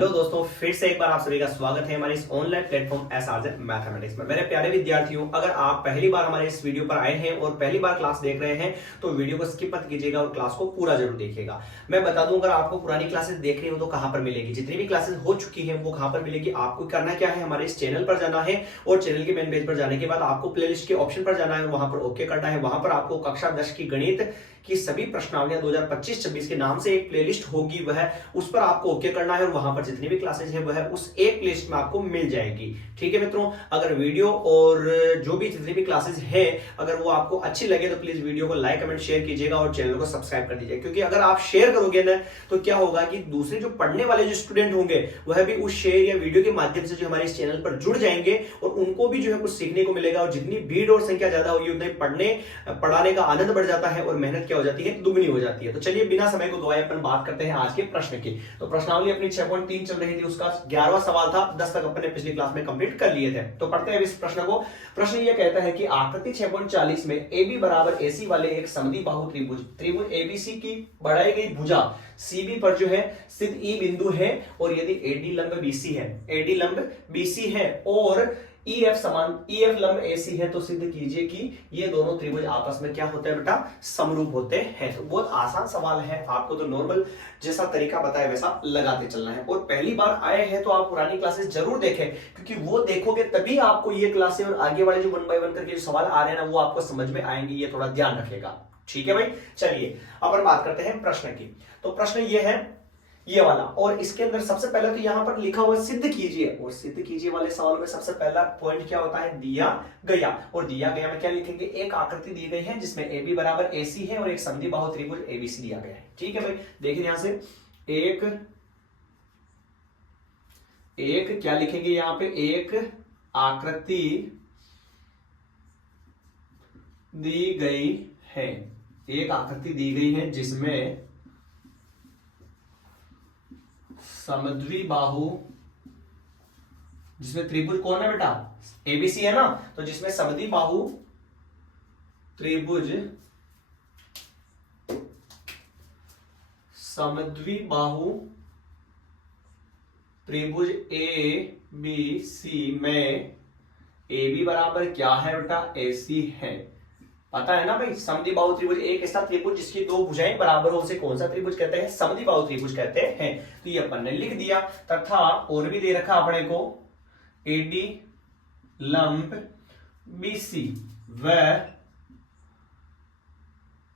Hello दोस्तों, फिर से एक बार आप सभी का स्वागत है हमारे इस ऑनलाइन प्लेटफॉर्म एसआरजे मैथमेटिक्स पर। मेरे प्यारे विद्यार्थियों, अगर आप पहली बार हमारे इस वीडियो पर आए हैं और पहली बार क्लास देख रहे हैं तो वीडियो को स्किप मत कीजिएगा और क्लास को पूरा जरूर देखिएगा। मैं बता दूं, अगर आपको पुरानी क्लासेस देखनी हो तो कहां पर मिलेगी, जितनी भी क्लासेस हो चुकी है वो कहां पर मिलेगी। आपको करना क्या है, हमारे इस चैनल पर जाना है और चैनल के मेन पेज पर जाने के बाद आपको प्लेलिस्ट के ऑप्शन पर जाना है और वहां पर ओके करना है। वहां पर आपको कक्षा 10 की गणित की सभी प्रश्नावलियां 2025-26 के नाम से एक प्लेलिस्ट होगी, वह उस पर आपको ओके करना है और वहां पर जितनी भी क्लासेस है वह उस एक प्लेलिस्ट में आपको मिल जाएगी। ठीक है मित्रों, अगर वीडियो और जो भी जितनी भी क्लासेस है अगर वो आपको अच्छी लगे तो प्लीज वीडियो को लाइक कमेंट शेयर कीजिएगा और चैनल को सब्सक्राइब कर दीजिएगा, क्योंकि अगर आप शेयर करोगे ना तो क्या होगा कि दूसरे जो पढ़ने वाले जो स्टूडेंट होंगे वह भी उस शेयर या वीडियो के माध्यम से जो हमारे इस चैनल पर जुड़ जाएंगे और उनको भी जो है कुछ सीखने को मिलेगा। और जितनी भीड़ और संख्या ज्यादा होगी उतने पढ़ाने का आनंद बढ़ जाता है और मेहनत क्या हो जाती है, दुगनी हो जाती है। तो चलिए बिना समय को गवाए अपन बात करते हैं आज के प्रश्न की। तो प्रश्नावली अपनी 6.3 चल रही थी, उसका 11वां सवाल था। 10 तक अपने पिछली क्लास में कंप्लीट कर लिए थे। तो पढ़ते हैं इस प्रश्न को। प्रश्न ये कहता है कि आकृति 6.40 में AB बराबर AC वाले एक समद्विबाहु त्रिभुज ABC की बढ़ाई गई भुजा CB पर जो है स्थित E बिंदु है और यदि AD लंब BC है और EF लंब AC है तो सिद्ध कीजिए कि ये दोनों त्रिभुज आपस में क्या होते हैं बेटा, समरूप होते हैं। तो बहुत आसान सवाल है, आपको तो नॉर्मल जैसा तरीका बताया वैसा लगाते चलना है। और पहली बार आए हैं तो आप पुरानी क्लासेस जरूर देखें, क्योंकि वो देखोगे तभी आपको ये क्लासेस और आगे वाले जो 1 बाय 1 करके जो सवाल आ रहे हैं ना वो आपको समझ में आएंगे। ये थोड़ा ध्यान रखेगा, ठीक है भाई। चलिए अब हम बात करते हैं प्रश्न की। तो प्रश्न ये है ये वाला, और इसके अंदर सबसे पहले तो यहां पर लिखा हुआ सिद्ध कीजिए, और सिद्ध कीजिए वाले सवाल में सबसे पहला पॉइंट क्या होता है, दिया गया। और दिया गया में क्या लिखेंगे, एक आकृति दी गई है जिसमें AB बराबर AC है और एक समद्विबाहु त्रिभुज ABC दिया गया है। ठीक है भाई, देखिए यहां से एक क्या लिखेंगे, यहां पे एक आकृति दी गई है, एक आकृति दी गई है जिसमें समद्विबाहु, जिसमें त्रिभुज कौन है बेटा, ABC है ना, तो जिसमें समद्विबाहु त्रिभुज ABC में AB बराबर क्या है बेटा, AC है। पता है ना भाई, समद्विबाहु त्रिभुज एक ऐसा त्रिभुज जिसकी दो भुजाएं बराबर हो, उसे कौन सा त्रिभुज कहते हैं, समद्विबाहु त्रिभुज कहते हैं। तो ये अपन ने लिख दिया, तथा और भी दे रखा अपने को AD लंब BC व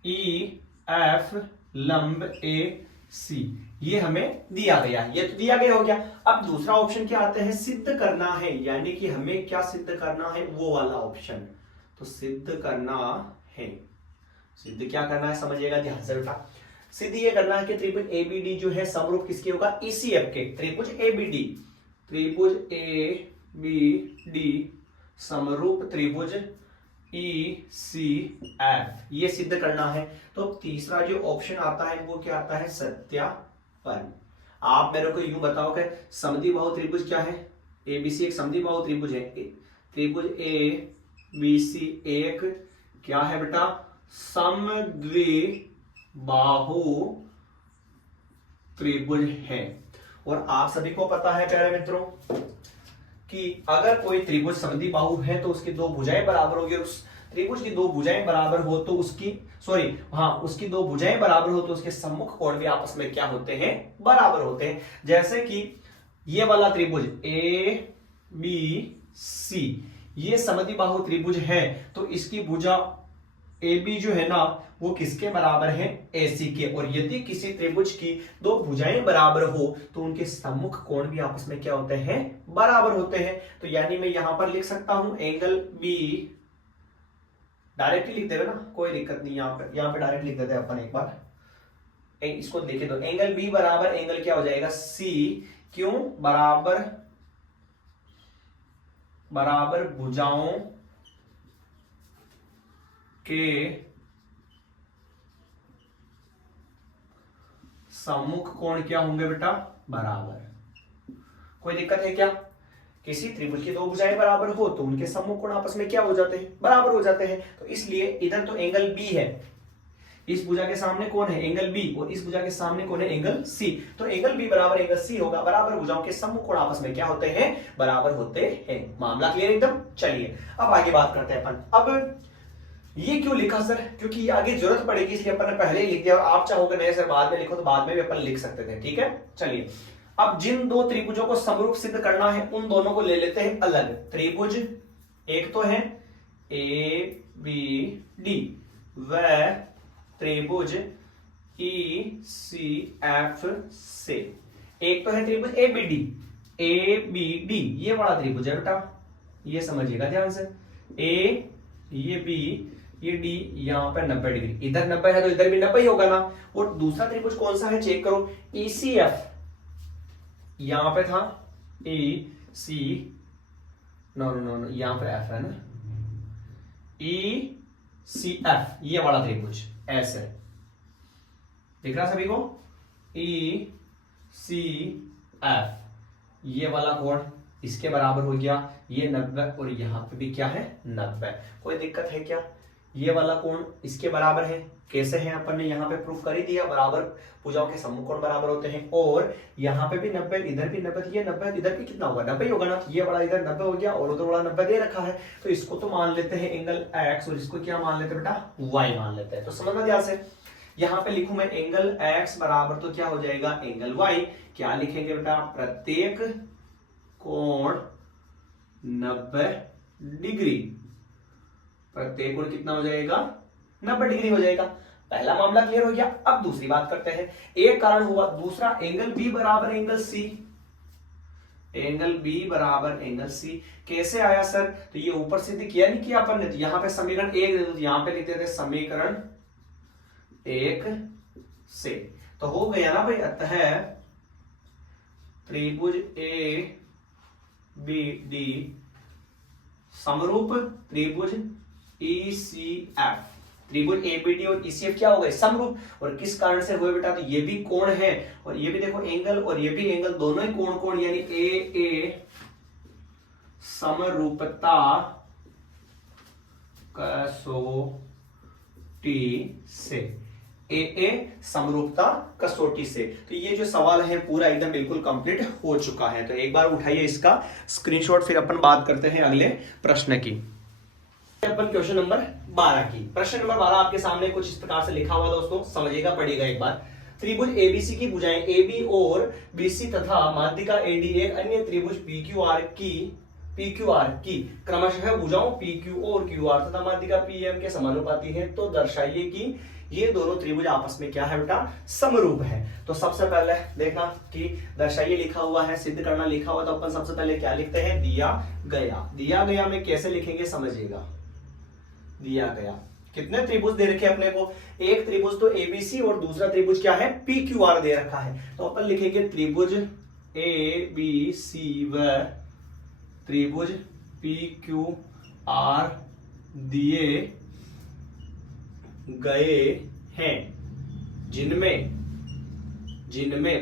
EF लंब AC, ये हमें दिया गया, ये तो दिया गया हो गया। अब दूसरा ऑप्शन क्या आता है, सिद्ध करना है, यानी कि हमें क्या सिद्ध करना है, वो वाला ऑप्शन। तो सिद्ध करना है, सिद्ध क्या करना है समझिएगा ध्यान से बेटा। सिद्ध ये करना है कि त्रिभुज ABD जो है समरूप किसके होगा, ECF के। त्रिभुज ABD समरूप त्रिभुज ECF, ये सिद्ध करना है। तो तीसरा जो ऑप्शन आता है वो क्या आता है, सत्यापन। आप मेरे को यूं बताओ कि समद्विबाहु त्रिभुज क्या है, ABC एक समद्विबाहु त्रिभुज है, त्रिभुज ABC एक क्या है बेटा, समद्विबाहु त्रिभुज है। और आप सभी को पता है प्यारे मित्रों कि अगर कोई त्रिभुज समद्विबाहु है तो उसकी दो भुजाएं बराबर होगी, और उस त्रिभुज की दो भुजाएं बराबर हो तो उसकी दो भुजाएं बराबर हो तो उसके सम्मुख कोण भी आपस में क्या होते हैं, बराबर होते हैं। जैसे कि ये वाला त्रिभुज ABC, ये समद्विबाहु त्रिभुज है तो इसकी भुजा AB जो है ना वो किसके बराबर है, AC के। और यदि किसी त्रिभुज की दो भुजाएं बराबर हो तो उनके सम्मुख कोण भी आपस में क्या होते हैं, बराबर होते हैं। तो यानी मैं यहां पर लिख सकता हूं एंगल B, डायरेक्टली लिख देगा ना, कोई दिक्कत नहीं, यहां पे डायरेक्ट लिख देते हैं अपन। एक बार इसको देखे तो एंगल B बराबर एंगल क्या हो जाएगा, C, क्यों, बराबर भुजाओं के सम्मुख कोण क्या होंगे बेटा, बराबर। कोई दिक्कत है क्या, किसी त्रिभुज की दो भुजाएं बराबर हो तो उनके सम्मुख कोण आपस में क्या हो जाते हैं, बराबर हो जाते हैं। तो इसलिए इधर तो एंगल B है, इस भुजा के सामने कौन है, एंगल बी, और इस भुजा के सामने कौन है, एंगल सी। तो एंगल बी बराबर एंगल सी होगा, बराबर भुजाओं के सम्मुख आपस में क्या होते हैं, बराबर होते हैं। मामला क्लियर एकदम। चलिए अब आगे बात करते हैं अपन। अब ये क्यों लिखा सर, क्योंकि आगे जरूरत पड़ेगी इसलिए अपन ने पहले ही लिख दिया, और आप चाहोगे नहीं सर बाद में लिखो तो बाद में भी अपन लिख सकते थे, ठीक है। चलिए अब जिन दो त्रिभुजों को समरूप सिद्ध करना है उन दोनों को ले लेते हैं अलग। त्रिभुज एक तो है ए बी डी, व त्रिभुज ई सी एफ से। एक तो है त्रिभुज A B D, A B D ये बड़ा त्रिभुज है बेटा, ये समझिएगा ध्यान से। ए ये बी ये डी, यहां पर 90 डिग्री, इधर 90 है तो इधर भी 90 ही होगा ना। और दूसरा त्रिभुज कौन सा है चेक करो, ई सी एफ, यहां पे था ई सी, नो नो नो नो यहां पे एफ है ना, ई सी एफ ये वाला त्रिभुज ऐसे दिख रहा सभी को, ई सी एफ ये वाला कोण इसके बराबर हो गया, ये 90, और यहां पे भी क्या है 90। कोई दिक्कत है क्या, ये वाला कोण इसके बराबर है, कैसे है अपन ने यहाँ पे प्रूफ कर ही दिया, बराबर भुजाओं के सम्मुख कोण बराबर होते हैं। और यहाँ पे भी 90, इधर भी 90, ये 90 इधर भी कितना होगा 90 ही होगा ना, ये वाला इधर 90 हो गया और उधर वाला 90 दे रखा है, तो इसको तो मान लेते हैं एंगल एक्स, और इसको क्या मान लेते हैं बेटा वाई मान लेते हैं। तो समझना ध्यान से, यहाँ पे लिखूं मैं एंगल एक्स बराबर तो क्या हो जाएगा एंगल वाई, क्या लिखेंगे बेटा, प्रत्येक कोण 90 डिग्री, प्रत्येक कोण कितना हो जाएगा 90 डिग्री हो जाएगा। पहला मामला क्लियर हो गया। अब दूसरी बात करते हैं, एक कारण हुआ, दूसरा एंगल बी बराबर एंगल सी, एंगल बी बराबर एंगल सी कैसे आया सर, तो ये ऊपर सिद्ध किया नहीं किया अपन ने, तो यहां पे समीकरण एक दे दो, यहां पे लिखते थे समीकरण एक से, तो हो गया ना भाई। अतः त्रिभुज ए बी डी समरूप त्रिभुज ई सी एफ, त्रिभुज ए बी डी और ई सी एफ क्या हो गए समरूप, और किस कारण से हुए बेटा, तो ये भी कोण है और ये भी देखो एंगल, और ये भी एंगल, दोनों ही कोण कोण यानी ए ए समरूपता कसौटी से, ए ए समरूपता कसौटी से। तो ये जो सवाल है पूरा एकदम बिल्कुल कंप्लीट हो चुका है, तो एक बार उठाइए इसका स्क्रीनशॉट, फिर अपन बात करते हैं अगले प्रश्न की। अपन क्वेश्चन नंबर 12 की, प्रश्न नंबर 12 आपके सामने कुछ इस प्रकार से लिखा हुआ दोस्तों, समझिएगा पढ़िएगा एक बार। त्रिभुज एबीसी की भुजाएं एबी और बीसी तथा माध्यिका एडी एक अन्य त्रिभुज पीक्यूआर की क्रमशः भुजाओं पीक्यू और क्यूआर तथा माध्यिका पीएम के समानुपाती है, तो दर्शाइए कि ये दोनों त्रिभुज आपस में क्या है बेटा समरूप है। तो सबसे पहले देखना कि दर्शाइए लिखा हुआ है, सिद्ध करना लिखा हुआ, तो अपन सबसे पहले क्या लिखते हैं, दिया गया। दिया गया में कैसे लिखेंगे समझिएगा, दिया गया कितने त्रिभुज दे रखे अपने को, एक त्रिभुज तो एबीसी और दूसरा त्रिभुज क्या है पीक्यूआर दे रखा है, तो अपन लिखेंगे त्रिभुज ए बी सी व त्रिभुज पीक्यूआर दिए गए हैं, जिनमें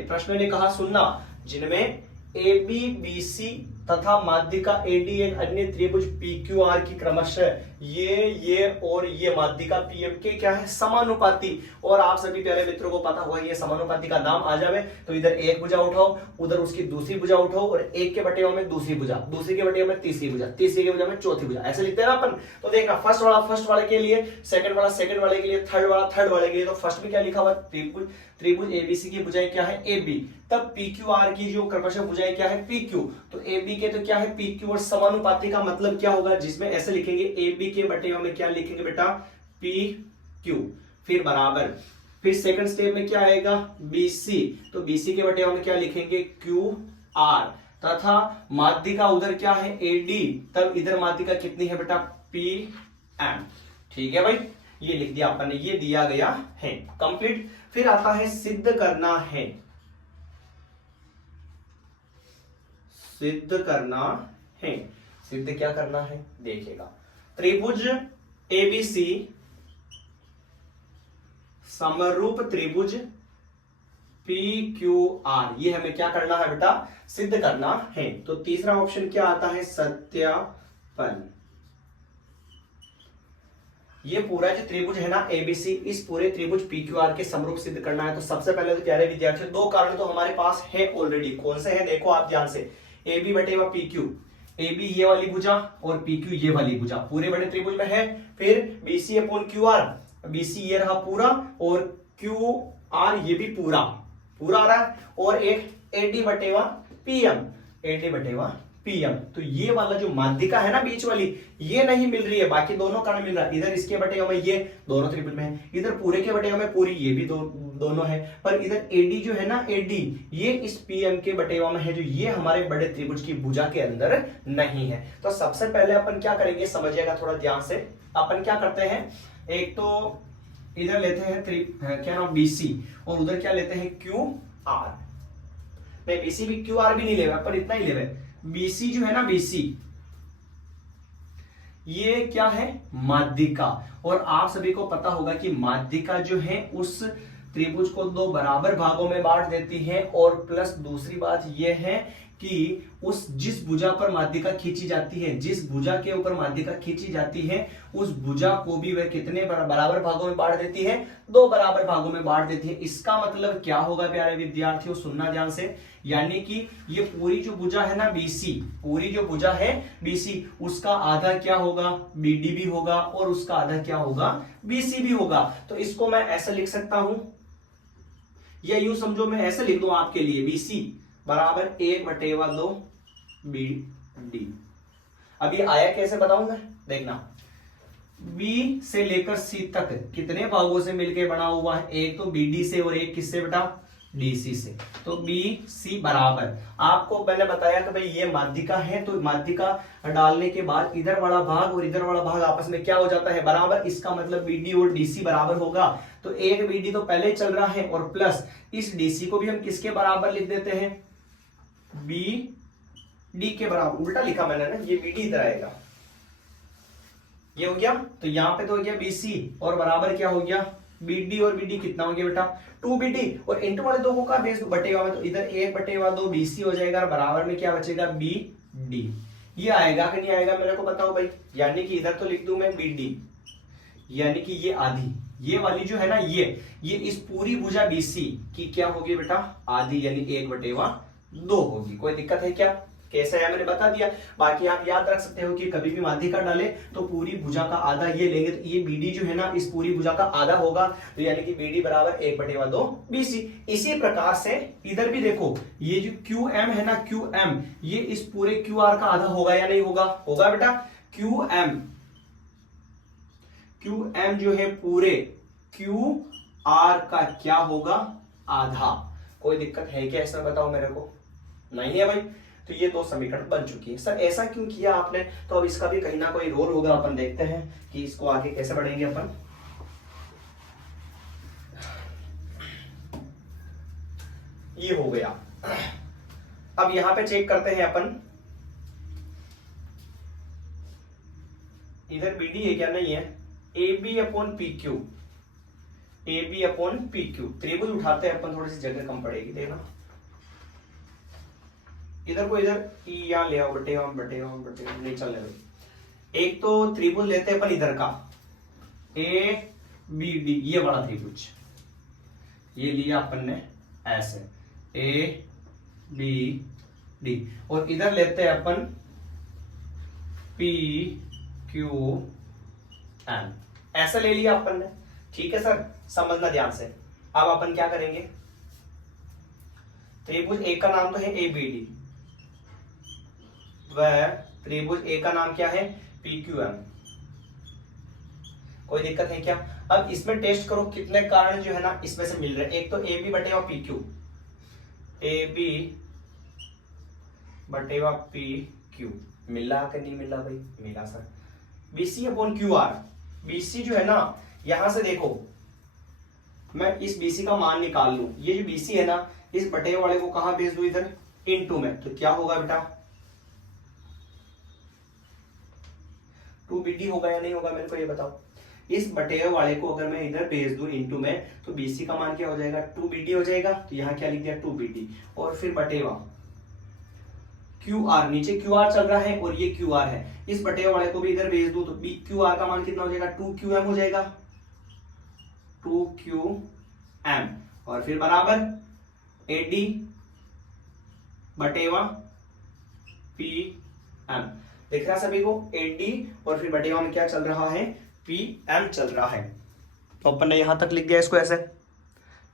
प्रश्न ने कहा सुनना, जिनमें ए बी बी सी तथा माध्यिका एडी एक अन्य त्रिभुज पीक्यूआर की क्रमशः ये और ये माध्यिका पीएम के क्या है समानुपाती। और आप सभी प्यारे मित्रों को पता होगा ये समानुपाती का नाम आ जावे तो इधर एक भुजा उठाओ, उधर उसकी दूसरी भुजा उठाओ, और एक के बटेवा में दूसरी भुजा, दूसरी के बटेवा में तीसरी भुजा, तीसरी के भुजा में चौथी भुजा, ऐसे लिखते हैं ना अपन। तो देखना फर्स्ट वाला फर्स्ट वाले के लिए, सेकंड वाला सेकंड वाले के लिए, थर्ड वाला थर्ड वाले के लिए। तो फर्स्ट में क्या लिखा हुआ त्रिभुज एबीसी की भुजाएं क्या है ए बी, तब पीक्यूआर की जो क्रमशः भुजाएं क्या है पीक्यू, तो ए बी के तो क्या है पीक्यू, और समानुपाती का मतलब क्या होगा, जिसमें ऐसे लिखेंगे ए बी के बटेवा में क्या लिखेंगे बेटा पी क्यू, फिर बराबर, फिर सेकंड स्टेप में क्या आएगा बीसी, तो बीसी के बटेवा में क्या लिखेंगे क्यू आर, तथा माध्यिका उधर क्या है एडी, तब इधर माध्यिका कितनी है बेटा पी एम। ठीक है भाई, ये लिख दिया अपन ने, ये दिया गया है कंप्लीट। फिर आता है सिद्ध करना है, सिद्ध करना है, सिद्ध क्या करना है देखिएगा, त्रिभुज एबीसी समरूप त्रिभुज पी क्यू आर, ये हमें क्या करना है बेटा सिद्ध करना है। तो तीसरा ऑप्शन क्या आता है सत्यापन, ये पूरा जो त्रिभुज है ना एबीसी, इस पूरे त्रिभुज पीक्यूआर के समरूप सिद्ध करना है। तो सबसे पहले तो प्यारे विद्यार्थियों दो कारण तो हमारे पास है ऑलरेडी। कौन से हैं देखो आप ध्यान से, ए बी बटे पी क्यू, ए बी ये वाली भुजा और पी क्यू ये वाली भुजा पूरे बड़े त्रिभुज में है। फिर BC upon Q R, BC ये रहा पूरा और क्यू आर ये भी पूरा पूरा आ रहा है, और एक एडी बटेवा पीएम, एडी बटेवा पीएम। तो ये वाला जो माध्यिका है ना बीच वाली, ये नहीं मिल रही है, बाकी दोनों कारण मिल रहा है। इधर इसके बटे में ये दोनों त्रिभुज में है, इधर पूरे के बटे में पूरी ये भी दोनों है, पर इधर एडी जो है ना एडी ये इस पीएम के बटेवा में है, जो ये हमारे बड़े त्रिभुज की भुजा के अंदर नहीं है। तो सबसे पहले अपन क्या करेंगे समझिएगा थोड़ा ध्यान से। अपन क्या करते हैं, एक तो इधर लेते हैं क्या नाम बीसी, और उधर क्या लेते हैं क्यू आर। नहीं बीसी भी क्यू आर भी नहीं ले रहा, पर इतना ही ले रहे। बीसी जो है ना बीसी ये क्या है माध्यिका, और आप सभी को पता होगा कि माध्यिका जो है उस त्रिभुज को दो बराबर भागों में बांट देती है, और प्लस दूसरी बात यह है कि उस जिस भुजा पर माध्यिका खींची जाती है, जिस भुजा के ऊपर माध्यिका खींची जाती है उस भुजा को भी वह कितने बराबर भागों में बांट देती है, दो बराबर भागों में बांट देती है। इसका मतलब क्या होगा प्यारे विद्यार्थियों, सुनना ध्यान से। यानी कि ये पूरी जो भुजा है ना बीसी, पूरी जो भुजा है बीसी, उसका आधा क्या होगा बीडी भी होगा, और उसका आधा क्या होगा बीसी भी होगा। तो इसको मैं ऐसा लिख सकता हूं, या यूं समझो मैं ऐसे लिख दूं आपके लिए, बीसी बराबर 1/2 बी डी। अब ये आया कैसे बताऊंगा, देखना। बी से लेकर सी तक कितने भागों से मिलकर बना हुआ है, एक तो बी डी से और एक किससे बेटा डीसी से। तो बी सी बराबर, आपको मैंने बताया कि भाई ये माध्यिका है, तो माध्यिका डालने के बाद इधर वाला भाग और इधर वाला भाग आपस में क्या हो जाता है बराबर। इसका मतलब बीडी और डीसी बराबर होगा। तो एक बीडी तो पहले चल रहा है, और प्लस इस डीसी को भी हम किसके बराबर लिख देते हैं, बी डी के बराबर। उल्टा लिखा मैंने ना, ये बीडी इधर आएगा, ये हो गया। तो यहां पे तो हो गया बीसी और बराबर क्या हो गया बीडी, और बीडी कितना हो गया बेटा 2BD, और इंटू वाले दो को का बेस बटेगा, तो इधर 1/2 बीसी हो जाएगा, बराबर में क्या बचेगा बीडी। ये आएगा कि नहीं आएगा मेरे को बताओ भाई। यानी कि इधर तो लिख दूं मैं बीडी, यानी कि ये आधी, ये वाली जो है ना ये इस पूरी भुजा बीसी की क्या होगी बेटा आधी, यानी 1/2 होगी। कोई दिक्कत है क्या, कैसे है मैंने बता दिया। बाकी आप याद रख सकते हो कि कभी भी माध्यिका डाले तो पूरी भुजा का आधा ये लेंगे, तो ये बीडी जो है ना इस पूरी भुजा का आधा होगा, तो यानी कि बीडी बराबर 1/2 बीसी। इसी प्रकार से इधर भी देखो, ये जो QM है ना QM, ये इस पूरे QR का आधा होगा या नहीं होगा, होगा बेटा। QM जो है पूरे QR का क्या होगा आधा। कोई दिक्कत है क्या इसमें बताओ मेरे को, नहीं है भाई। तो ये दो समीकरण बन चुकी है। सर ऐसा क्यों किया आपने, तो अब इसका भी कहीं ना कोई रोल होगा, अपन देखते हैं कि इसको आगे कैसे बढ़ेंगे अपन। ये हो गया। अब यहां पे चेक करते हैं अपन, इधर बीडी है क्या, नहीं है। AB upon PQ, AB upon PQ त्रिभुज उठाते हैं अपन, थोड़ी सी जगह कम पड़ेगी, देखना। इधर को इधर यहां ले आओ, बटे नहीं चलने दो। एक तो त्रिभुज लेते हैं अपन इधर का ABD, ये बड़ा त्रिभुज ये लिया अपन ने ऐसे ABD, और इधर लेते हैं अपन PQM, ऐसा ले लिया अपन ने। ठीक है सर, समझना ध्यान से। अब अपन क्या करेंगे, त्रिभुज एक का नाम तो है ABD, वह त्रिभुज ए का नाम क्या है PQM। कोई दिक्कत है क्या। अब इसमें टेस्ट करो कितने कारण जो है ना इसमें से मिल रहे हैं। एक तो AB बटेवा PQ, AB बटेवा PQ मिला कि नहीं मिला भाई, मिला sir. BC upon QR, BC जो है ना यहां से देखो, मैं इस BC का मान निकाल लूं, ये जो BC है ना इस बटे वाले को कहां भेज दूं, इधर इनटू में, तो क्या होगा बेटा 2BD होगा या नहीं होगा, मेरे को ये बताओ। इस बटे वाले को अगर मैं इधर भेज दूं इनटू में, तो BC का मान क्या हो जाएगा 2BD हो जाएगा। तो यहां क्या लिख दिया 2BD, और फिर बटेवा क्यू आर, नीचे क्यू आर चल रहा है और ये क्यू आर है, इस बटे वाले को भी इधर भेज दूं तो बी क्यू आर का मान कितना हो जाएगा, 2QM हो जाएगा, 2QM, और फिर बराबर AD बटेवा PM। देख रहा है सभी को, AD और फिर बटेवा में क्या चल रहा है, PM चल रहा है। तो अपन ने यहां तक लिख दिया इसको ऐसे,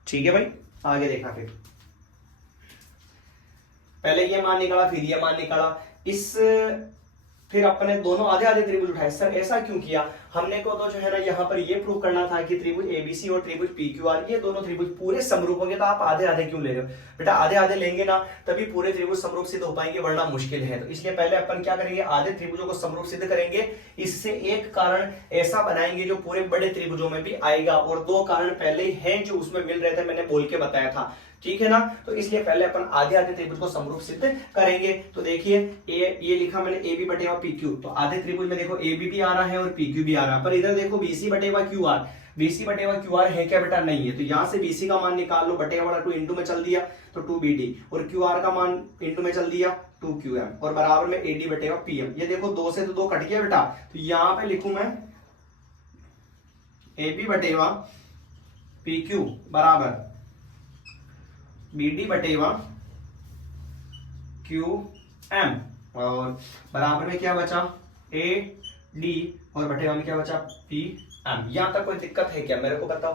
ठीक है भाई। आगे देखना, फिर पहले ये मान निकाला फिर ये मान निकाला, फिर अपने दोनों आधे आधे त्रिभुज उठाए। सर ऐसा क्यों किया, हमने को तो जो है ना यहाँ पर ये प्रूव करना था कि त्रिभुज ABC और त्रिभुज PQR ये दोनों त्रिभुज पूरे समरूप होंगे, तो आप आधे आधे क्यों ले रहे हो बेटा, आधे आधे लेंगे ना तभी पूरे त्रिभुज समरूप सिद्ध हो पाएंगे, वरना मुश्किल है। तो इसलिए पहले अपन क्या करेंगे, आधे त्रिभुजों को समरूप सिद्ध करेंगे, इससे एक कारण ऐसा बनाएंगे जो पूरे बड़े त्रिभुजों में भी आएगा, और दो कारण पहले ही हैं जो उसमें मिल रहे थे, मैंने बोल के बताया था, ठीक है ना। तो इसलिए पहले अपन आधे आधे त्रिभुज को समरूप सिद्ध करेंगे। तो देखिए ये लिखा मैंने AB बटेवा PQ, तो आधे त्रिभुज में देखो AB भी आ रहा है और PQ भी आ रहा है, पर इधर देखो BC बटेवा QR, BC बटेवा QR है क्या बेटा, नहीं है। तो यहां से BC का मान निकाल लो, बटेवा वाला 2 इंटू में चल दिया तो 2BD, और QR का मान इंटू में चल दिया 2QM, और बराबर में AD बटेवा PM। ये देखो 2 से तो 2 कट गया बेटा, तो यहां पे लिखूं मैं AB बटेवा PQ बराबर BD बटेवा QM, और बराबर में क्या बचा, AD, और बटेवा में क्या बचा, PM। यहां तक कोई दिक्कत है क्या, मेरे को बताओ।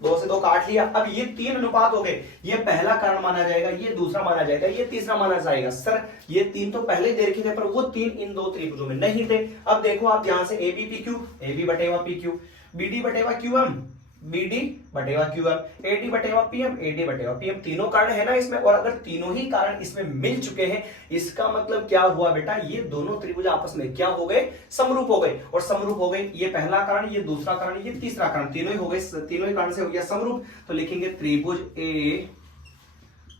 2 से 2 काट लिया। अब ये 3 अनुपात हो गए, ये पहला कारण माना जाएगा, ये दूसरा माना जाएगा, ये तीसरा माना जाएगा। सर ये 3 तो पहले दे रखे थे, पर वो 3 इन 2 त्रिभुजों में नहीं थे। अब देखो आप यहां से AB PQ, AB बटेवा PQ, BD बटेवा QM, BD बटेवा QM, AD बटेवा PM, AD बटेवा PM, तीनों कारण है ना इसमें। और अगर तीनों ही कारण इसमें मिल चुके हैं, इसका मतलब क्या हुआ बेटा, ये दोनों त्रिभुज आपस में क्या हो गए, समरूप हो गए। और समरूप हो गए, ये पहला कारण, ये दूसरा कारण, ये तीसरा कारण, तीनों ही हो गए, तीनों ही कारण से हो गया समरूप। तो लिखेंगे त्रिभुज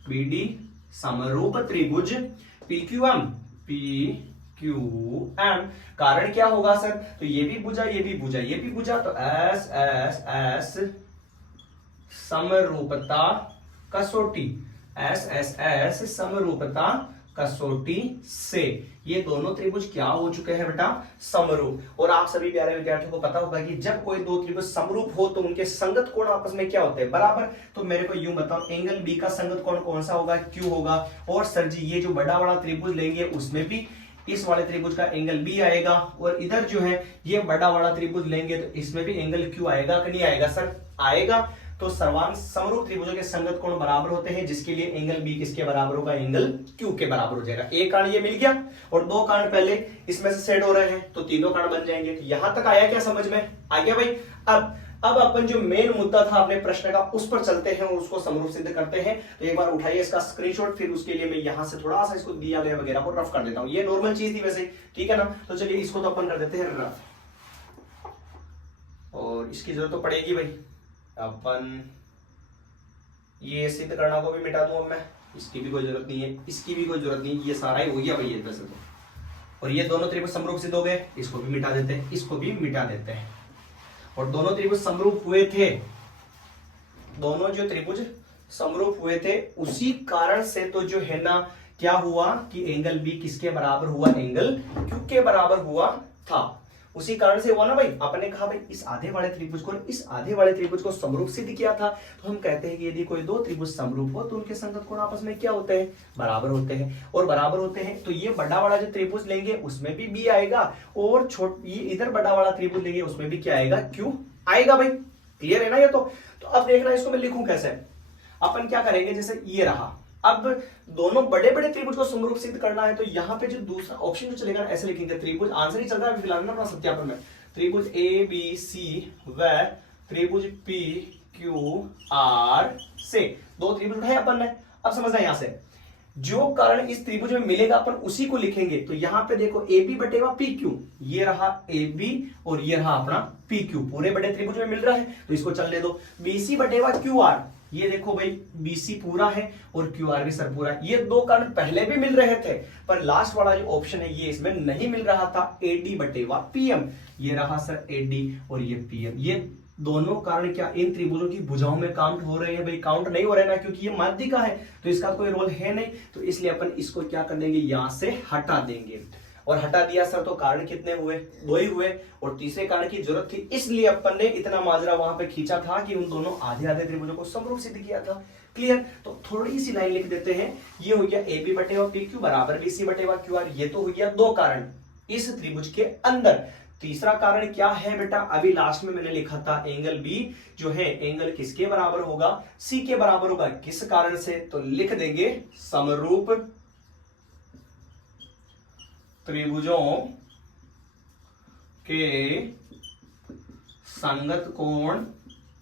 ABD समरूप त्रिभुज PQM, PQM। कारण क्या होगा सर, तो ये भी बुझा, ये भी बुझा, ये भी बुझा, तो S समरूपता कसौटी, S समरूपता कसौटी से ये दोनों त्रिभुज क्या हो चुके हैं बेटा, समरूप। और आप सभी प्यारे विद्यार्थियों को पता होगा कि जब कोई दो त्रिभुज समरूप हो तो उनके संगत कोण आपस में क्या होते हैं, बराबर। तो मेरे को यूं बताओ, एंगल बी का संगत कोण कौन सा होगा, क्यू होगा। और सर जी ये जो बड़ा वाला त्रिभुज लेंगे उसमें भी इस वाले त्रिभुज का एंगल बी आएगा, और इधर जो है ये बड़ा वाला त्रिभुज लेंगे तो इसमें भी एंगल क्यू आएगा कि नहीं आएगा, सर आएगा। तो सर्वांग समरूप त्रिभुजों के संगत कोण बराबर होते हैं, जिसके लिए एंगल बी किसके बराबर होगा, एंगल क्यू के बराबर हो जाएगा। एक कारण ये मिल गया और 2 कारण पहले इसमें से सेट हो रहे हैं, तो तीनों कारण बन जाएंगे। तो यहां तक आया क्या, समझ में आ गया भाई। अब अपन जो मेन मुद्दा था अपने प्रश्न का उस पर चलते हैं और उसको समरूप सिद्ध करते हैं। तो एक बार उठाइए इसका स्क्रीनशॉट, फिर उसके लिए मैं यहां से थोड़ा सा इसको दिया गया वगैरह को रफ कर देता हूं। ये नॉर्मल चीज थी वैसे, ठीक है ना। तो चलिए इसको तो अपन कर देते हैं रफ, और इसकी जरूरत तो पड़ेगी भाई। अपन ये सिद्ध करना को भी मिटा दूं, अब मैं इसकी भी कोई जरूरत नहीं है, इसकी भी कोई जरूरत नहीं, ये सारा ही हो गया भाई इधर से तो। और ये दोनों त्रिभुज समरूप सिद्ध हो गए, इसको भी मिटा देते हैं, इसको भी मिटा देते हैं। और दोनों त्रिभुज समरूप हुए थे, दोनों जो त्रिभुज समरूप हुए थे उसी कारण से तो जो है ना क्या हुआ कि एंगल बी किसके बराबर हुआ, एंगल क्यू के बराबर हुआ था। उसी कारण से हुआ ना भाई। आपने कहा भाई इस आधे वाले त्रिभुज को, इस आधे वाले त्रिभुज को समरूप सिद्ध किया था, तो हम कहते हैं कि यदि कोई दो त्रिभुज समरूप हो तो उनके संगत कोण आपस में क्या होते हैं, बराबर होते हैं। और बराबर होते हैं तो ये बड़ा वाला जो त्रिभुज लेंगे उसमें भी बी आएगा, और ये इधर बड़ा वाला त्रिभुज लेंगे उसमें भी क्या आएगा, क्यू आएगा भाई। क्लियर है ना ये तो अब देखना इसको मैं लिखूं कैसे। अपन क्या करेंगे, जैसे ये रहा, अब दोनों बड़े बड़े त्रिभुज को समरूप सिद्ध करना है, तो यहां पे जो दूसरा ऑप्शन जो चलेगा ऐसे लिखेंगे, त्रिभुज आंसर ही चल रहा है फिलहाल ना अपना सत्यापन में, त्रिभुज ए बी सी व त्रिभुज पी क्यू आर से दो त्रिभुज है अपन ने। अब समझना यहां से जो कारण इस त्रिभुज में मिलेगा अपन उसी को लिखेंगे। तो यहां पे देखो ए बी बटेगा पी क्यू, ये रहा ए बी और ये रहा अपना पी क्यू, पूरे बड़े त्रिभुज में मिल रहा है तो इसको चलने दो। बीसी बटेगा क्यू आर, ये देखो भाई BC पूरा है और QR भी सर पूरा है। ये दो कारण पहले भी मिल रहे थे, पर लास्ट वाला जो ऑप्शन है ये इसमें नहीं मिल रहा था, AD बटेवा PM, ये रहा सर AD और ये PM। ये दोनों कारण क्या इन त्रिभुजों की भुजाओं में काउंट हो रहे हैं? भाई काउंट नहीं हो रहे ना, क्योंकि ये माध्य का है तो इसका कोई रोल है नहीं, तो इसलिए अपन इसको क्या कर देंगे, यहां से हटा देंगे। और हटा दिया सर तो कारण कितने हुए? 2 ही हुए, और तीसरे कारण की जरूरत थी, इसलिए अपन ने इतना माजरा वहां पे खींचा था कि उन दोनों आधे आधे त्रिभुजों को समरूप सिद्ध किया था। क्लियर? तो थोड़ी सी लाइन लिख देते हैं। ये हो गया ए बी बटे पी क्यू बराबर बी सी बटे क्यू आर। ये तो हो गया 2 कारण इस त्रिभुज के अंदर। तीसरा कारण क्या है बेटा? अभी लास्ट में मैंने लिखा था एंगल बी जो है एंगल किसके बराबर होगा? सी के बराबर होगा। किस कारण से? तो लिख देंगे समरूप त्रिभुजों के संगत कोण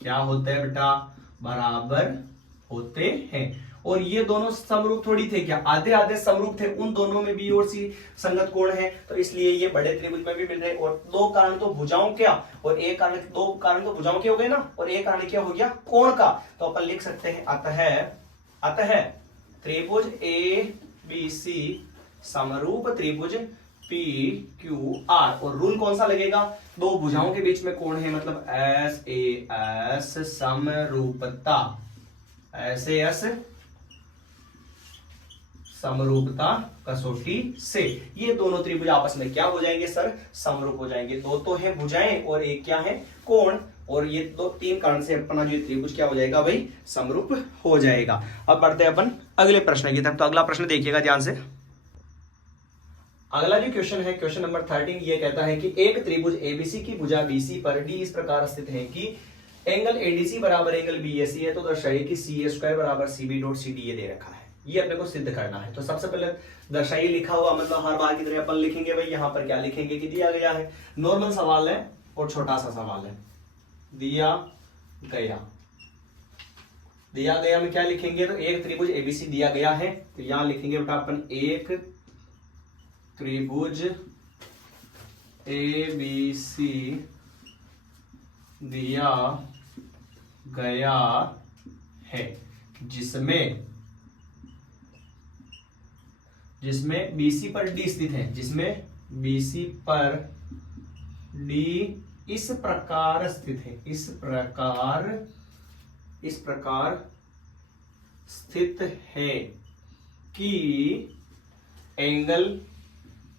क्या होते हैं बेटा? बराबर होते हैं। और ये दोनों समरूप थोड़ी थे क्या? आधे आधे समरूप थे, उन दोनों में बी और सी संगत कोण है, तो इसलिए ये बड़े त्रिभुज में भी मिल रहे। और 2 कारण तो भुजाओं क्या, और एक कारण, 2 कारण तो भुजाओं के हो गए ना, और एक कारण क्या हो गया? कोण का। तो अपन लिख सकते हैं अतः त्रिभुज ए बी सी समरूप त्रिभुज पी क्यू आर। और रूल कौन सा लगेगा? 2 भुजाओं के बीच में कोण है, मतलब एस ए एस समरूपता, ऐसे एस समरूपता कसौटी से ये दोनों त्रिभुज आपस में क्या हो जाएंगे सर? समरूप हो जाएंगे। 2 तो है भुजाएं और एक क्या है? कोण। और ये 3 कारण से अपना जो त्रिभुज क्या हो जाएगा भाई? समरूप हो जाएगा। अब बढ़ते हैं अपन अगले प्रश्न की तरफ। तो अगला प्रश्न देखिएगा ध्यान से। अगला जो क्वेश्चन है, क्वेश्चन नंबर 13, ये कहता है कि एक त्रिभुज एबीसी की भुजा बीसी पर डी इस प्रकार स्थित है कि एंगल एडीसी बराबर एंगल बीएसी है, तो दर्शाइए कि सी ए स्क्वायर बराबर सीबी डॉट सी डी ये दे रखा है। ये अपने को सिद्ध करना है। तो सबसे पहले दर्शाइए लिखा हुआ, मतलब हर बार की तरह अपन लिखेंगे भाई। यहाँ पर क्या लिखेंगे कि दिया गया है, नॉर्मल सवाल है और छोटा सा सवाल है। दिया गया में क्या लिखेंगे? तो एक त्रिभुज एबीसी दिया गया है, तो यहां लिखेंगे बेटा अपन एक त्रिभुज एबीसी दिया गया है जिसमें बीसी पर डी स्थित है, जिसमें बीसी पर डी इस प्रकार स्थित है, इस प्रकार स्थित है कि एंगल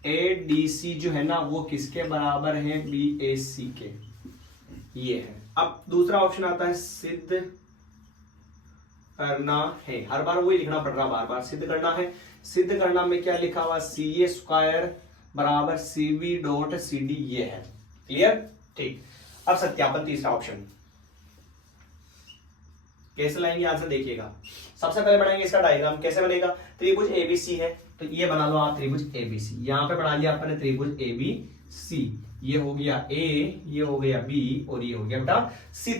एडीसी जो है ना वो किसके बराबर है? बीएसी के। ये है। अब दूसरा ऑप्शन आता है सिद्ध करना है। हर बार वही लिखना पड़ रहा, बार बार सिद्ध करना है। सिद्ध करना में क्या लिखा हुआ? सी ए स्क्वायर बराबर सीबी डॉट सी डी। ये है। क्लियर? ठीक। अब सत्यापन, तीसरा ऑप्शन कैसे लाएंगे आंसर देखिएगा। सबसे पहले बनाएंगे इसका डायग्राम। कैसे बनेगा? त्रिभुज एबीसी है तो ये बना लो आप त्रिभुज एबीसी। यहां पे बना लिया आपने त्रिभुज एबीसी। ये हो गया ए, ये हो गया बी, और ये हो गया बेटा सी।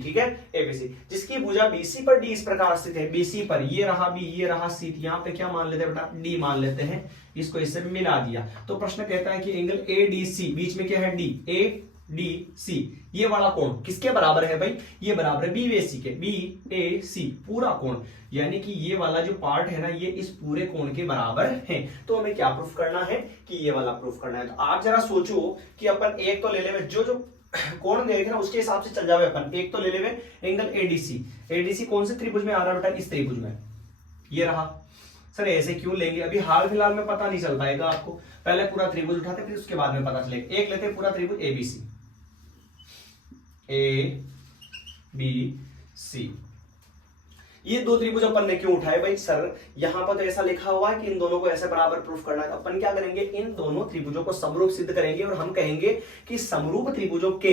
ठीक है, एबीसी जिसकी भुजा बीसी पर डी इस प्रकार स्थित है। बीसी पर ये रहा बी, ये रहा सी। यहाँ पे क्या मान लेते हैं बेटा? डी मान लेते हैं। इसको इससे मिला दिया तो प्रश्न कहता है कि एंगल एडीसी, बीच में क्या है? डी। ए डी सी, ये वाला कोण किसके बराबर है भाई? ये बराबर है बीएसी के। बी ए सी पूरा कोण, यानी कि ये वाला जो पार्ट है ना ये इस पूरे कोण के बराबर है। तो हमें क्या प्रूफ करना है? कि ये वाला प्रूफ करना है। तो आप जरा सोचो कि अपन एक तो ले ले, जो कोण देखे ना उसके हिसाब से चल जावे अपन। एक तो ले ले एंगल एडीसी। एडीसी कौन से त्रिभुज में आ रहा है बेटा? इस त्रिभुज में। ये रहा। सर ऐसे क्यों लेंगे? अभी हाल फिलहाल में पता नहीं चल पाएगा आपको, पहले पूरा त्रिभुज उठाते फिर उसके बाद में पता चलेगा। एक लेते पूरा त्रिभुज एबीसी, ए बी सी। ये 2 त्रिभुज अपन ने क्यों उठाए भाई? सर यहां पर तो ऐसा लिखा हुआ है कि इन दोनों को ऐसे बराबर प्रूफ करना है। तो अपन क्या करेंगे? इन दोनों त्रिभुजों को समरूप सिद्ध करेंगे और हम कहेंगे कि समरूप त्रिभुजों के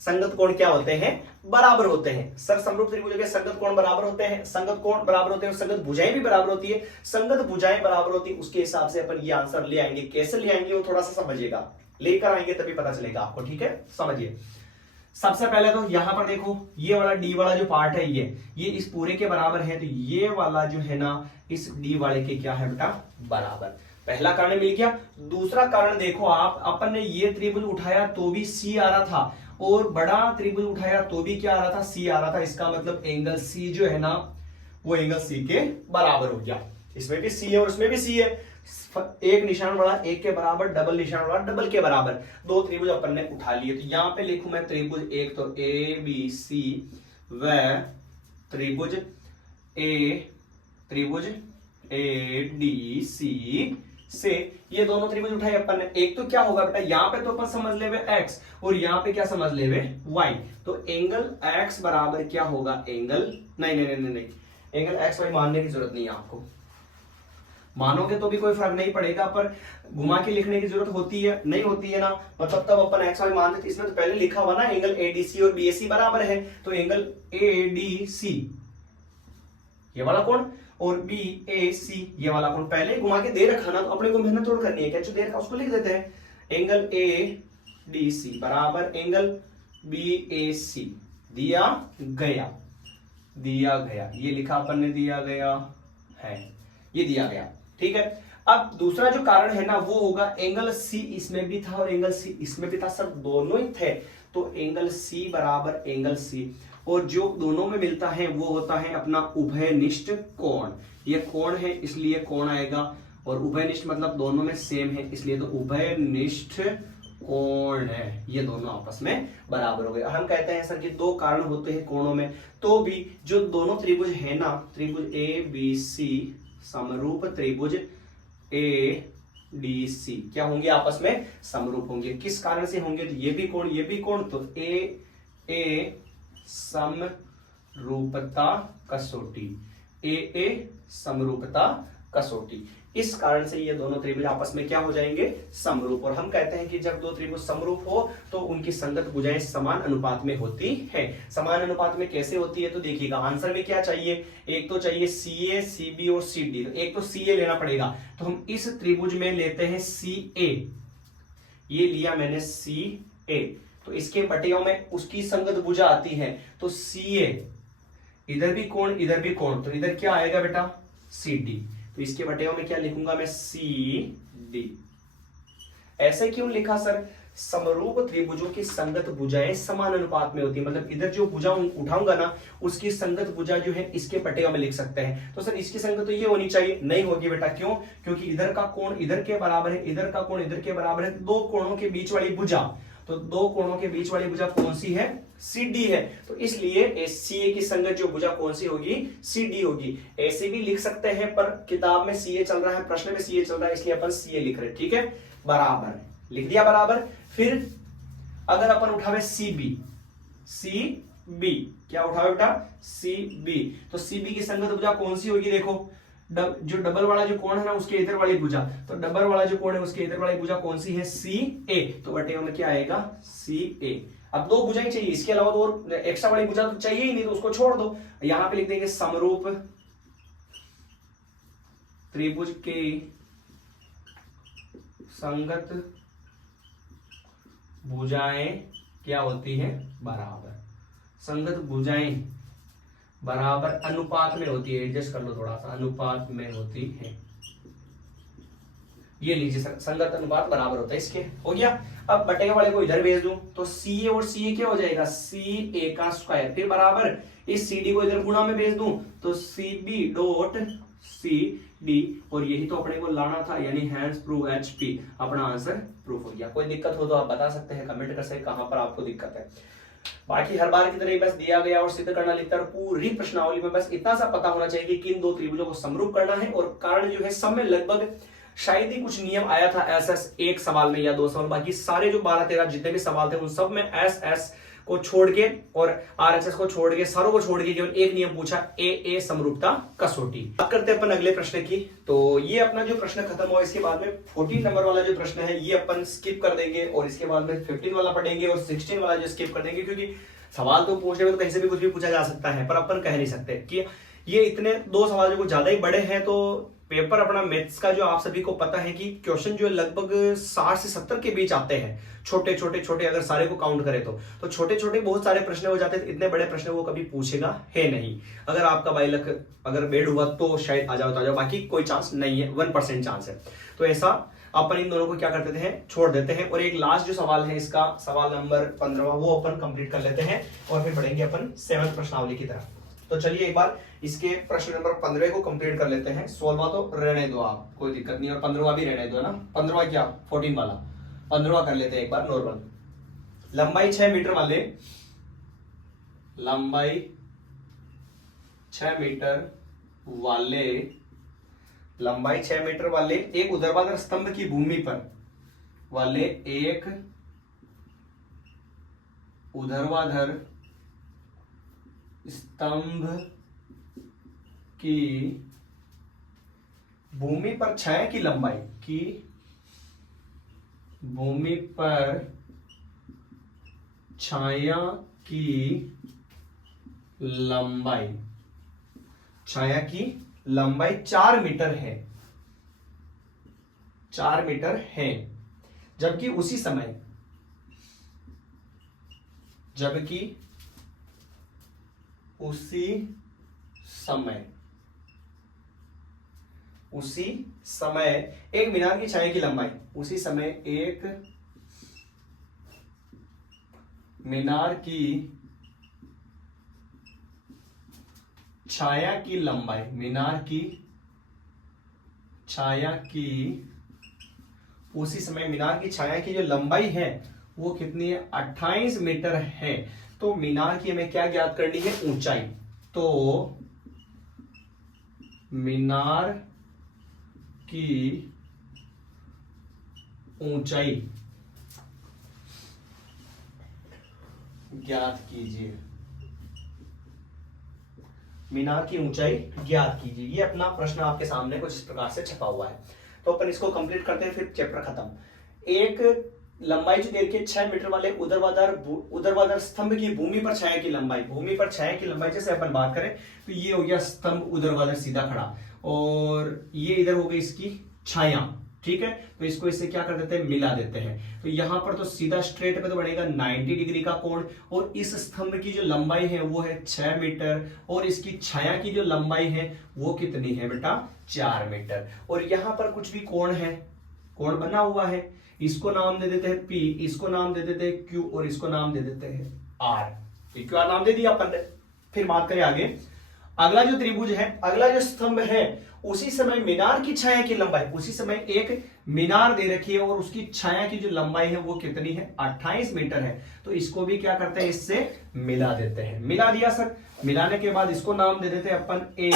संगत कोण क्या होते हैं? बराबर होते हैं। सर समरूप त्रिभुजों के संगत कोण बराबर होते हैं, संगत कोण बराबर होते हैं, संगत भुजाएं भी बराबर होती है। संगत भुजाएं बराबर होती है, उसके हिसाब से अपन ये आंसर ले आएंगे। कैसे ले आएंगे वो थोड़ा सा समझिएगा, लेकर आएंगे तभी पता चलेगा आपको। ठीक है, समझिए। सबसे पहले तो यहां पर देखो ये वाला डी वाला जो पार्ट है ये इस पूरे के बराबर है, तो ये वाला जो है ना इस डी वाले के क्या है बेटा? बराबर। पहला कारण मिल गया। दूसरा कारण देखो आप, अपन ने ये त्रिभुज उठाया तो भी सी आ रहा था, और बड़ा त्रिभुज उठाया तो भी क्या आ रहा था? सी आ रहा था। इसका मतलब एंगल सी जो है ना वो एंगल सी के बराबर हो गया। इसमें भी सी है और उसमें भी सी है, एक निशान बढ़ा एक के बराबर, डबल निशान बढ़ा डबल के बराबर, दो त्रिभुज अपन ने उठा लिए। तो यहां पे लिखूं मैं त्रिभुज एक तो ए बी सी व त्रिभुज ए डी सी से ये दोनों त्रिभुज उठाए अपन ने। एक तो क्या होगा बेटा, यहाँ पे तो अपन समझ ले एक्स और यहाँ पे क्या समझ ले वाई। तो एंगल एक्स बराबर क्या होगा, एंगल नहीं, एंगल एक्स वाई मानने की जरूरत नहीं है आपको, मानोगे तो भी कोई फर्क नहीं पड़ेगा, पर घुमा के लिखने की जरूरत होती है नहीं होती है ना, मतलब तब अपन एक्स वाई मानते थे। इसमें तो पहले लिखा हुआ ना एंगल एडीसी और बीएसी बराबर है, तो एंगल एडीसी ये वाला कोण और बी ए सी ये वाला कोण पहले घुमा के दे रखा ना, तो अपने को मेहनत थोड़ी करनी है, क्या जो दे रखा उसको लिख देते हैं। एंगल ए डी सी बराबर एंगल बी ए सी दिया गया, ये लिखा अपन ने दिया गया है, ये दिया गया, ठीक है। अब दूसरा जो कारण है ना वो होगा एंगल सी इसमें भी था और एंगल सी इसमें भी था, सब दोनों ही थे। तो एंगल सी बराबर एंगल सी, और जो दोनों में मिलता है वो होता है अपना उभयनिष्ठ कोण। ये कोण है इसलिए कोण आएगा, और उभयनिष्ठ मतलब दोनों में सेम है इसलिए तो उभयनिष्ठ कोण है, ये दोनों आपस में बराबर हो गए। हम कहते हैं सर कि दो कारण होते हैं कोणों में, तो भी जो दोनों त्रिभुज है ना, त्रिभुज ए बी सी समरूप त्रिभुज ए डी सी क्या होंगे, आपस में समरूप होंगे। किस कारण से होंगे, तो ये भी कोण, तो ए समरूपता कसौटी, ए समरूपता कसौटी, इस कारण से ये दोनों त्रिभुज आपस में क्या हो जाएंगे, समरूप। और हम कहते हैं कि जब दो त्रिभुज समरूप हो तो उनकी संगत भुजाएं समान अनुपात में होती है। समान अनुपात में कैसे होती है, तो देखिएगा आंसर में क्या चाहिए, एक तो चाहिए CA, CB और CD। तो एक तो CA लेना पड़ेगा, तो हम इस त्रिभुज में लेते हैं CA, ये लिया मैंने CA, तो इसके बटियों में उसकी संगत भुजा आती है, तो CA इधर भी कोण इधर भी कोण, तो इधर क्या आएगा बेटा CD, तो इसके बटियों में क्या लिखूंगा मैं CD। ऐसे क्यों लिखा सर, समरूप त्रिभुजों की संगत भुजाएं समान अनुपात में होती है, मतलब इधर जो भुजा उठाऊंगा ना उसकी संगत भुजा जो है इसके बटियों में लिख सकते हैं। तो सर इसकी संगत तो ये होनी चाहिए, नहीं होगी बेटा, क्यों, क्योंकि इधर का कोण इधर के बराबर है, इधर का कोण इधर के बराबर है, दो कोणों के बीच वाली भुजा, तो दो कोणों के बीच वाली भुजा कौन सी है, CD है, तो इसलिए CA की संगत जो भुजा कौन सी होगी, CD होगी। ऐसे भी लिख सकते हैं, पर किताब में CA चल रहा है, प्रश्न में CA चल रहा है, इसलिए अपन CA लिख रहे हैं, ठीक है, बराबर लिख दिया बराबर। फिर अगर अपन उठावे CB क्या उठावे बेटा, CB, तो CB की संगत भुजा कौन सी होगी, देखो जो डबल वाला जो कोण है ना उसके इधर वाली भुजा, तो डबल वाला जो कोण है उसके इधर वाली भुजा कौन सी है, CA, तो बटे में क्या आएगा CA। अब दो भुजाएं चाहिए, इसके अलावा तो और एक्स्ट्रा वाली भुजा तो चाहिए ही नहीं, तो उसको छोड़ दो। यहां पे लिख देंगे समरूप त्रिभुज के संगत भुजाएं क्या होती है, बराबर, संगत भुजाएं बराबर अनुपात में होती है, एडजस्ट कर लो थोड़ा सा, अनुपात में होती है, ये लीजिए संगत अनुपात बराबर होता है इसके, हो गया। अब बटे वाले को इधर भेज दूं तो CA और CA क्या हो जाएगा, CA का स्क्वायर, फिर बराबर इस CD को इधर गुणा में भेज दूं तो CB डॉट CD, और यही तो अपने को लाना था, यानी हैंस प्रूव HP, अपना आंसर प्रूफ हो गया। कोई दिक्कत हो तो आप बता सकते हैं, कमेंट कर सकते हैं कहां पर आपको दिक्कत है। बाकी हर बार की तरह बस दिया गया और सिद्ध करना लिखता है, पूरी प्रश्नावली में बस इतना सा पता होना चाहिए कि किन दो त्रिभुजों को समरूप करना है, और कारण जो है सब में लगभग शायद ही कुछ नियम आया था ऐसा एक सवाल में या दो सवाल, बाकी सारे जो 12-13 जितने भी सवाल थे उन सब में SS को छोड़ के और RHS को छोड़ के, सारों को छोड़ के केवल एक नियम पूछा, AA समरूपता कसौटी। अब करते हैं अपन अगले प्रश्न की। तो ये अपना जो प्रश्न खत्म हुआ, इसके बाद में 14 नंबर वाला जो प्रश्न है ये अपन स्किप कर देंगे, और इसके बाद में 15 वाला पढ़ेंगे और 16 वाला जो स्किप कर देंगे, क्योंकि सवाल तो पूछने में तो कहीं से भी कुछ भी पूछा जा सकता है, पर अपन कह नहीं सकते कि ये इतने दो सवाल जो कुछ ज्यादा ही बड़े हैं। तो पेपर अपना मैथ्स का जो आप सभी को पता है कि क्वेश्चन जो है लगभग 60 से 70 के बीच आते हैं, छोटे छोटे अगर सारे को काउंट करें तो छोटे छोटे बहुत सारे प्रश्न हो जाते हैं। इतने बड़े प्रश्न वो कभी पूछेगा है नहीं, अगर आपका बाई लक अगर बेड हुआ तो शायद आ जाओ, बाकी कोई चांस नहीं है, 1% चांस है। तो ऐसा अपन इन दोनों को क्या करते हैं, छोड़ देते हैं, और एक लास्ट जो सवाल है इसका सवाल नंबर 15 वो अपन कंप्लीट कर लेते हैं, और फिर बढ़ेंगे अपन 7th प्रश्नावली की तरफ। तो चलिए एक बार इसके प्रश्न नंबर 15 को कंप्लीट कर लेते हैं। 16वां तो रहने दो आप, कोई दिक्कत नहीं, और 15वां भी रहने दो ना। 15वां क्या 14 वाला, 15वां कर लेते हैं एक बार नॉर्मल। लंबाई 6 मीटर वाले, लंबाई 6 मीटर वाले, लंबाई 6 मीटर वाले एक ऊर्ध्वाधर स्तंभ की भूमि पर वाले एक ऊर्ध्वाधर स्तंभ की भूमि पर छाया की लंबाई की भूमि पर छाया की लंबाई, छाया की लंबाई 4 मीटर है, 4 मीटर है। जबकि उसी समय, जबकि उसी समय, उसी समय एक मीनार की छाया की लंबाई, उसी समय एक मीनार की छाया की लंबाई, मीनार की छाया की, उसी समय मीनार की छाया की जो लंबाई है वो कितनी है 28 मीटर है। तो मीनार की हमें क्या ज्ञात करनी है ऊंचाई, तो मीनार की ऊंचाई ज्ञात कीजिए, मीनार की ऊंचाई ज्ञात कीजिए। ये अपना प्रश्न आपके सामने कुछ इस प्रकार से छपा हुआ है। तो अपन इसको कंप्लीट करते हैं, फिर चैप्टर खत्म। एक लंबाई जो दे के 6 मीटर वाले ऊर्ध्वाधर स्तंभ की भूमि पर छाया की लंबाई, भूमि पर छाया की लंबाई जैसे अपन बात करें तो ये हो गया स्तंभ ऊर्ध्वाधर सीधा खड़ा, और ये इधर हो गई इसकी छाया, ठीक है। तो इसको इससे क्या कर देते हैं मिला देते हैं। तो यहां पर तो सीधा स्ट्रेट पे तो बनेगा 90 डिग्री का कोण, और इस स्तंभ की जो लंबाई है वो है 6 मीटर, और इसकी छाया की जो लंबाई है वो कितनी है बेटा 4 मीटर। और यहां पर कुछ भी कोण है, कोण बना हुआ है, इसको नाम दे देते हैं P, इसको नाम दे देते हैं Q, और इसको नाम दे देते हैं R। क्यू आर नाम दे दिया अपन ने। फिर बात करें आगे, अगला जो त्रिभुज है, अगला जो स्तंभ है, उसी समय मीनार की छाया की लंबाई, उसी समय एक मीनार दे रखी है और उसकी छाया की जो लंबाई है वो कितनी है 28 मीटर है। तो इसको भी क्या करते हैं इससे मिला देते हैं। मिला दिया सर, मिलाने के बाद इसको नाम दे देते हैं अपन A,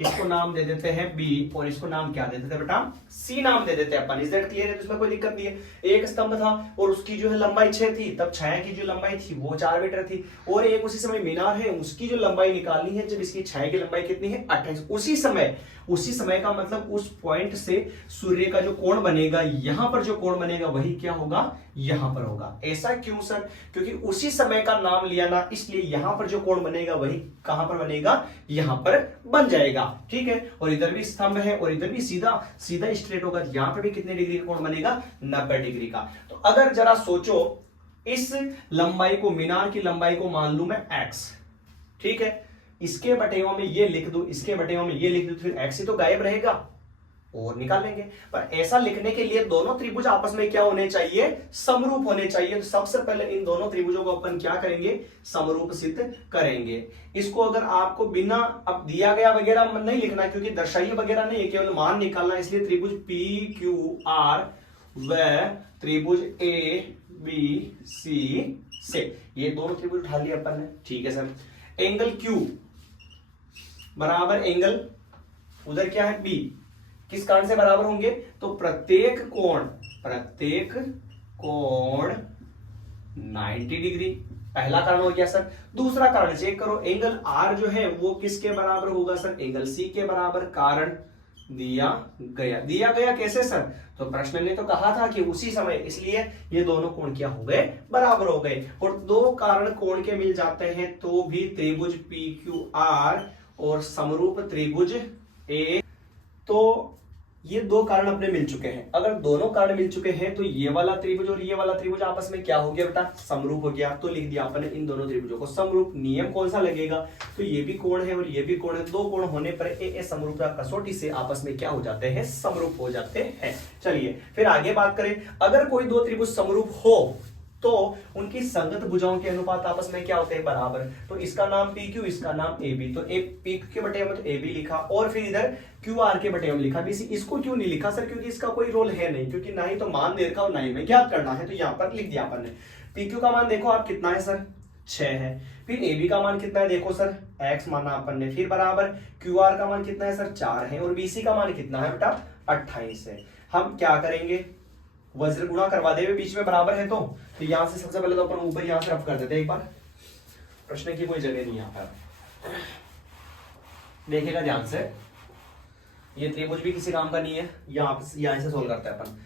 इसको नाम दे देते हैं B, और इसको नाम क्या दे देते हैं बेटा C नाम दे देते हैं अपन। इज दैट क्लियर है? तो इसमें कोई दिक्कत नहीं है। एक स्तंभ था और उसकी जो है लंबाई 6 थी, तब छाया की जो लंबाई थी वो 4 मीटर थी, और एक उसी समय मीनार है, उसकी जो लंबाई निकालनी है जब इसकी छाया की लंबाई कितनी है 28। उसी समय का मतलब उस पॉइंट से सूर्य का जो कोण बनेगा, यहां पर जो कोण बनेगा वही क्या होगा यहां पर होगा। ऐसा क्यों सर? क्योंकि उसी समय का नाम लिया ना, इसलिए यहां पर जो कोण बनेगा वही कहां पर बनेगा यहां पर बन जाएगा, ठीक है। और इधर भी स्तंभ है और इधर भी सीधा स्ट्रेट होगा, यहां पर भी कितने डिग्री का कोण बनेगा 90 डिग्री का। तो अगर जरा सोचो, इस लंबाई को, मीनार की लंबाई को मान लू मैं x, ठीक है, इसके बटेवा में ये लिख दूं, इसके बटेवा में ये लिख दूं, फिर x ही तो गायब रहेगा और निकालेंगे। पर ऐसा लिखने के लिए दोनों त्रिभुज आपस में क्या होने चाहिए समरूप होने चाहिए। तो सबसे पहले इन दोनों त्रिभुजों को अपन क्या करेंगे समरूप सिद्ध करेंगे। इसको अगर आपको बिना अब दिया गया वगैरह नहीं लिखना, क्योंकि दर्शाइए वगैरह नहीं है, केवल मान निकालना, इसलिए त्रिभुज PQR व त्रिभुज ABC से ये दोनों त्रिभुज उठा लिए अपन ने, ठीक है सर। एंगल Q बराबर एंगल उधर क्या है B, किस कारण से बराबर होंगे? तो प्रत्येक कोण 90 डिग्री, पहला कारण हो गया सर। दूसरा कारण चेक करो, एंगल R जो है वो किसके बराबर होगा सर? एंगल C के बराबर। कारण दिया गया कैसे सर? तो प्रश्न ने तो कहा था कि उसी समय, इसलिए ये दोनों कोण क्या हो गए बराबर हो गए। और दो कारण कोण के मिल जाते हैं तो भी त्रिभुज PQR और समरूप त्रिभुज A। तो ये दो कारण अपने मिल चुके हैं। अगर दोनों कारण मिल चुके हैं तो ये वाला त्रिभुज और ये वाला त्रिभुज आपस में क्या हो गया बेटा समरूप हो गया। तो लिख दिया आपने इन दोनों त्रिभुजों को समरूप। नियम कौन सा लगेगा? तो ये भी कोण है और ये भी कोण है, दो कोण होने पर ए समरूपता कसौटी से आपस में क्या हो जाते हैं समरूप हो जाते हैं। चलिए फिर आगे बात करें, अगर कोई दो त्रिभुज समरूप हो तो उनकी संगत भुजाओं के अनुपात आपस में क्या होते हैं, बराबर। तो इसका नाम पी क्यू, इसका नाम ए बी, तो पी क्यू के बटे में तो ए बी लिखा, और फिर इधर क्यू आर के बटे में लिखा। बीसी इसको क्यों नहीं लिखा सर, क्योंकि इसका कोई रोल है नहीं, क्योंकि ना ही तो मान दे रखा और ना ही में ज्ञात करना है, तो यहाँ पर लिख दिया अपन ने। पी क्यू का मान देखो आप कितना है सर, 6 है। फिर ए बी का मान कितना है, देखो सर x माना अपन ने, फिर बराबर क्यू आर का मान कितना है सर, 4 है, और बीसी का मान कितना है बेटा, 28 है। हम क्या करेंगे, वज्र गुणा करवा देंगे, बीच में बराबर है तो यहां से सबसे पहले तो अपन ऊपर यहां से रफ कर देते हैं एक बार, प्रश्न की कोई जगह नहीं। यहां पर देखिएगा ध्यान से, ये त्रिभुज भी किसी काम का नहीं है, यहां से सोल्व करते हैं अपन।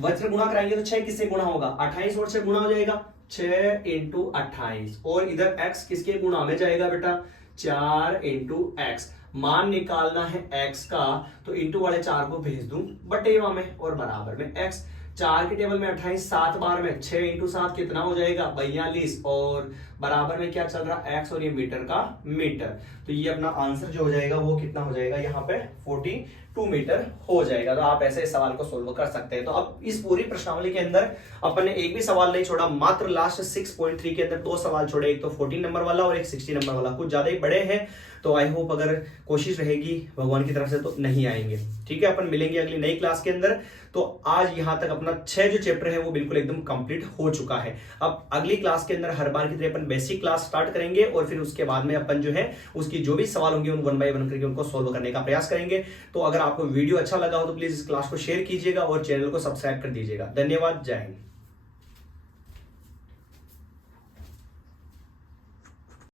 वज्र गुणा कराएंगे तो 6 किससे गुणा होगा, 28 और 6 गुणा हो जाएगा, 6 इंटू 28, और इधर x किसके गुणा में जाएगा बेटा, 4 इंटू एक्स। मान निकालना है x का, तो इंटू वाले 4 को भेज दूं बटेवा में, और बराबर में x। 4 के टेबल में 28, 7 बार में 6 इंटू 7 कितना हो जाएगा, 42, और बराबर में क्या चल रहा है, x, और ये मीटर का मीटर। तो ये अपना आंसर जो हो जाएगा वो कितना हो जाएगा, यहाँ पे 42 मीटर हो जाएगा। तो आप ऐसे इस सवाल को सोल्व कर सकते हैं। तो अब इस पूरी प्रश्नावली के अंदर अपन ने एक भी सवाल नहीं छोड़ा, मात्र लास्ट 6.3 के अंदर 2 सवाल छोड़े, एक तो 14 नंबर वाला और एक 60 नंबर वाला, कुछ ज्यादा ही बड़े हैं। तो आई होप अगर कोशिश रहेगी भगवान की तरफ से तो नहीं आएंगे। ठीक है, अपन मिलेंगे अगली नई क्लास के अंदर। तो आज यहां तक अपना 6 जो चैप्टर है वो बिल्कुल एकदम कंप्लीट हो चुका है। अब अगली क्लास के अंदर हर बार की तरह अपन बेसिक क्लास स्टार्ट करेंगे, और फिर उसके बाद में अपन जो है उसकी जो भी सवाल होंगे उन 1 बाय 1 करके उनको सोल्व करने का प्रयास करेंगे। तो अगर आपको वीडियो अच्छा लगा हो तो प्लीज इस क्लास को शेयर कीजिएगा और चैनल को सब्सक्राइब कर दीजिएगा। धन्यवाद, जय हिंद।